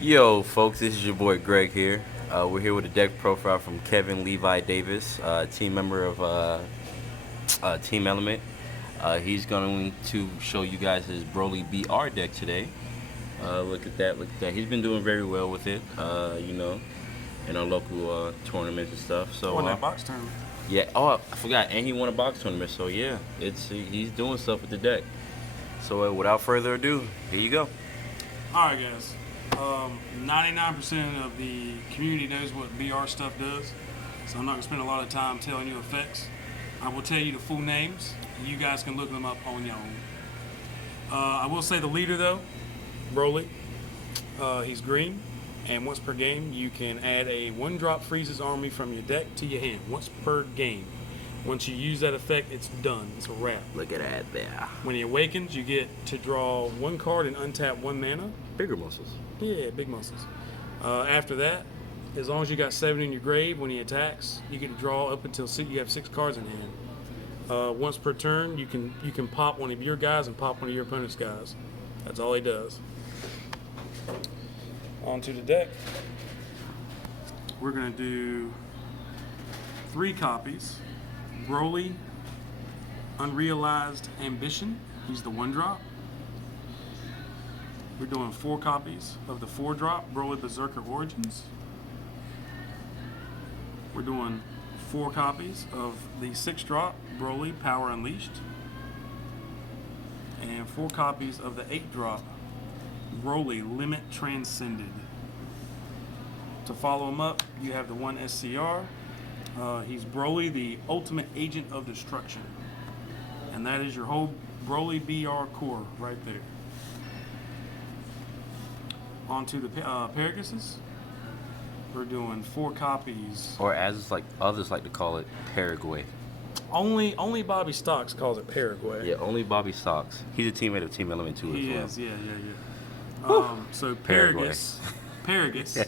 Yo, folks, this is your boy Greg here. We're here with a deck profile from Kevin Levi Davis, team member of Team Element. He's going to show you guys his BROLY BR deck today. Look at that, look at that. He's been doing very well with it, in our local tournaments and stuff. So, Won that box tournament. yeah, oh, I forgot, and he won a box tournament. So, yeah, he's doing stuff with the deck. So, without further ado, here you go. All right, guys. 99% of the community knows what BR stuff does, so I'm not gonna spend a lot of time telling you effects. I will tell you the full names. You guys can look them up on your own. I will say the leader though, BROLY. He's green, and once per game you can add a 1-drop freezes army from your deck to your hand. Once per game. Once you use that effect, it's done. It's a wrap. Look at that there. When he awakens, you get to draw 1 card and untap 1 mana. Bigger muscles. Yeah, big muscles. After that, as long as you got 7 in your grave, when he attacks, you get to draw up until you have 6 cards in hand. Once per turn, you can pop one of your guys and pop one of your opponent's guys. That's all he does. Onto the deck. We're gonna do 3 copies. BROLY, Unrealized Ambition. He's the 1-drop. We're doing 4 copies of the 4-drop, BROLY Berserker Origins. We're doing 4 copies of the 6-drop, BROLY Power Unleashed. And 4 copies of the 8-drop, BROLY Limit Transcended. To follow him up, you have the 1 SCR. He's BROLY, the Ultimate Agent of Destruction. And that is your whole BROLY BR core right there. Onto the Pegasus. We're doing 4 copies. Or as like others like to call it, Paraguay. Only Bobby Stocks calls it Paraguay. Yeah, only Bobby Stocks. He's a teammate of Team Element too. He as well. is, yeah. So Paraguay. Paragus.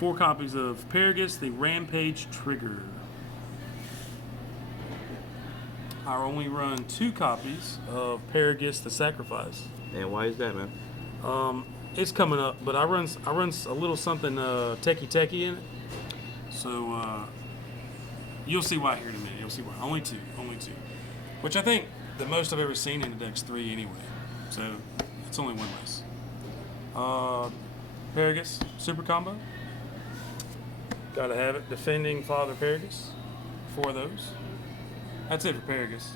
4 copies of Paragus, the Rampage Trigger. I only run 2 copies of Paragus, the Sacrifice. And why is that, man? It's coming up, but I run a little something techie in it. So you'll see why here in a minute. You'll see why. Only two, which I think the most I've ever seen in the deck's 3 anyway. So it's only 1 less. Paragus super combo. Gotta have it. Defending Father Paragus. 4 of those. That's it for Paragus.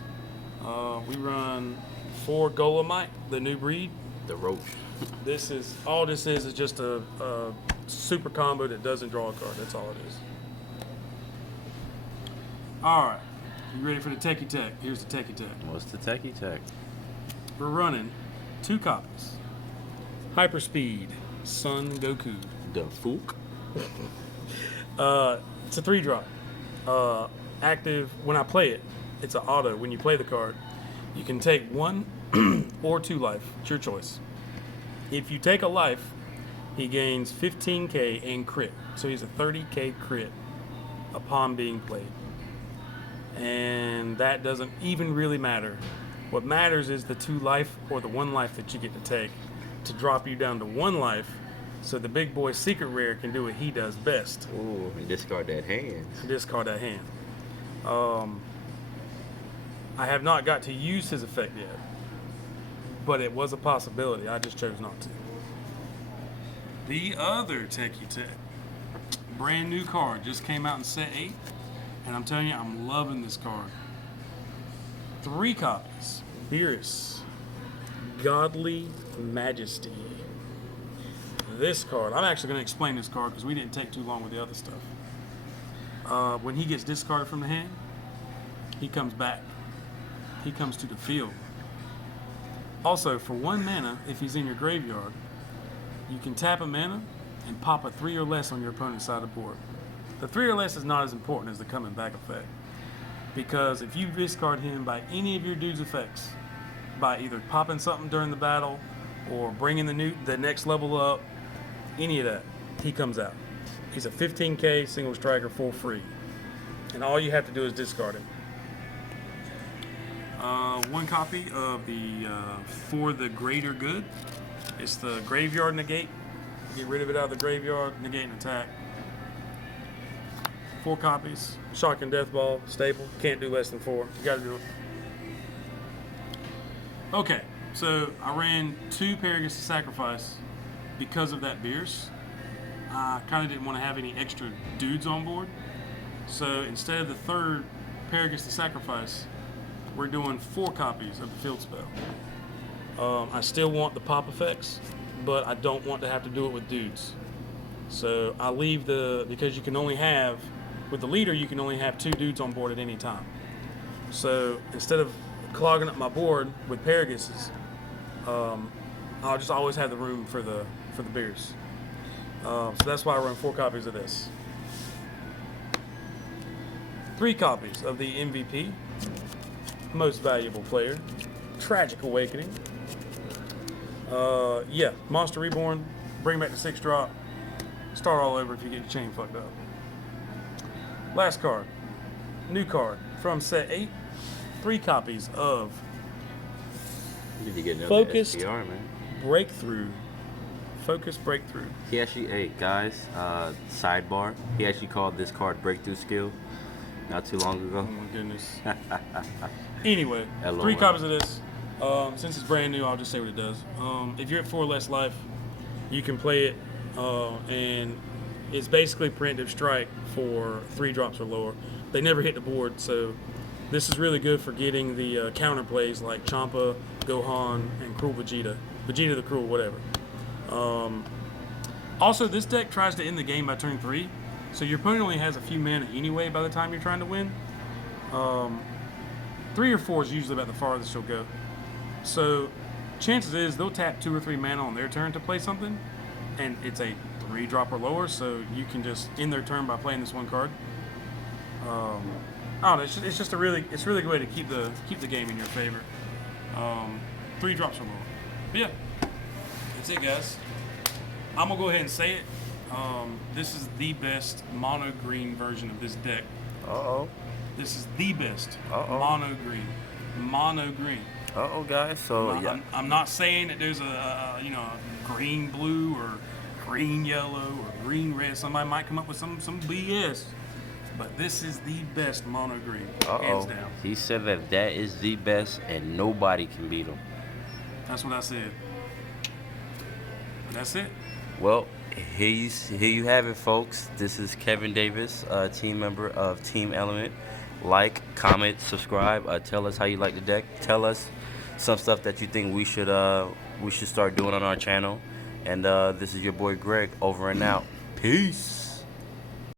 We run 4 Golemite, the new breed. The roach. This is just a super combo that doesn't draw a card. That's all it is. All right, you ready for the techie tech? Here's the techie tech. What's the techie tech? We're running 2 copies. Hyperspeed, Son Goku. The Fook. It's a 3-drop. Active when I play it. It's an auto. When you play the card, you can take 1 or 2 life. It's your choice. If you take a life, he gains 15k and crit. So he's a 30k crit upon being played. And that doesn't even really matter. What matters is the 2 life or the 1 life that you get to take to drop you down to 1 life, so the big boy secret rare can do what he does best. Ooh, and discard that hand. Discard that hand. I have not got to use his effect yet, but it was a possibility. I just chose not to. The other techie tech, brand new card, just came out in set 8, and I'm telling you, I'm loving this card. 3 copies. Beerus, Godly Majesty. This card, I'm actually going to explain this card because we didn't take too long with the other stuff. When he gets discarded from the hand, he comes back. He comes to the field. Also, for 1 mana, if he's in your graveyard, you can tap a mana and pop a 3 or less on your opponent's side of the board. The 3 or less is not as important as the coming back effect, because if you discard him by any of your dude's effects, by either popping something during the battle or bringing the next level up, any of that, he comes out. He's a 15k single striker for free, and all you have to do is discard him. 1 copy of the For the Greater Good. It's the Graveyard Negate Get rid of it out of the graveyard, negate an attack. 4 copies. Shock and Death Ball, staple. Can't do less than 4. You gotta do it. Okay, so I ran 2 Paragus to Sacrifice because of that Beerus. I kind of didn't want to have any extra dudes on board. So instead of the 3rd Paragus to Sacrifice, we're doing 4 copies of the field spell. I still want the pop effects, but I don't want to have to do it with dudes. So I leave because you can only have, with the leader, you can only have 2 dudes on board at any time. So instead of clogging up my board with Paraguses, I'll just always have the room for the beers. So that's why I run 4 copies of this. 3 copies of the MVP, Most Valuable Player, Tragic Awakening. Yeah, Monster Reborn, bring back the 6-drop, start all over if you get your chain fucked up. Last card, new card from set 8, 3 copies of You need to get another Focused SPR, man. Breakthrough. Focused Breakthrough. He actually, hey guys, sidebar. He actually called this card Breakthrough Skill not too long Oh ago. my goodness. Anyway, LOL. 3 copies of this. Since it's brand new, I'll just say what it does. If you're at 4 less life, you can play it, and it's basically Preemptive Strike for 3 drops or lower. They never hit the board, so this is really good for getting the counter plays like Champa, Gohan, and Cruel Vegeta. Vegeta the Cruel, whatever. Also, this deck tries to end the game by turn 3, so your opponent only has a few mana anyway by the time you're trying to win. 3 or 4 is usually about the farthest you'll go. So chances is they'll tap 2 or 3 mana on their turn to play something, and it's a 3-drop or lower, so you can just end their turn by playing this 1 card. I don't know, it's just a really good way to keep the game in your favor. 3 drops or lower. But yeah, that's it, guys. I'm gonna go ahead and say it. This is the best mono green version of this deck. Uh-oh. This is the best Uh-oh. mono green. Mono green. Uh-oh, guys. So, yeah. I'm not saying that there's a green blue or green yellow or green red. Somebody might come up with some BS, but this is the best mono green, hands down. He said that is the best and nobody can beat him. That's what I said. That's it. Well, here you have it, folks. This is Kevin Davis, team member of Team Element. Like, comment, subscribe. Tell us how you like the deck. Tell us some stuff that you think we should start doing on our channel. And this is your boy Greg, over and out. Peace.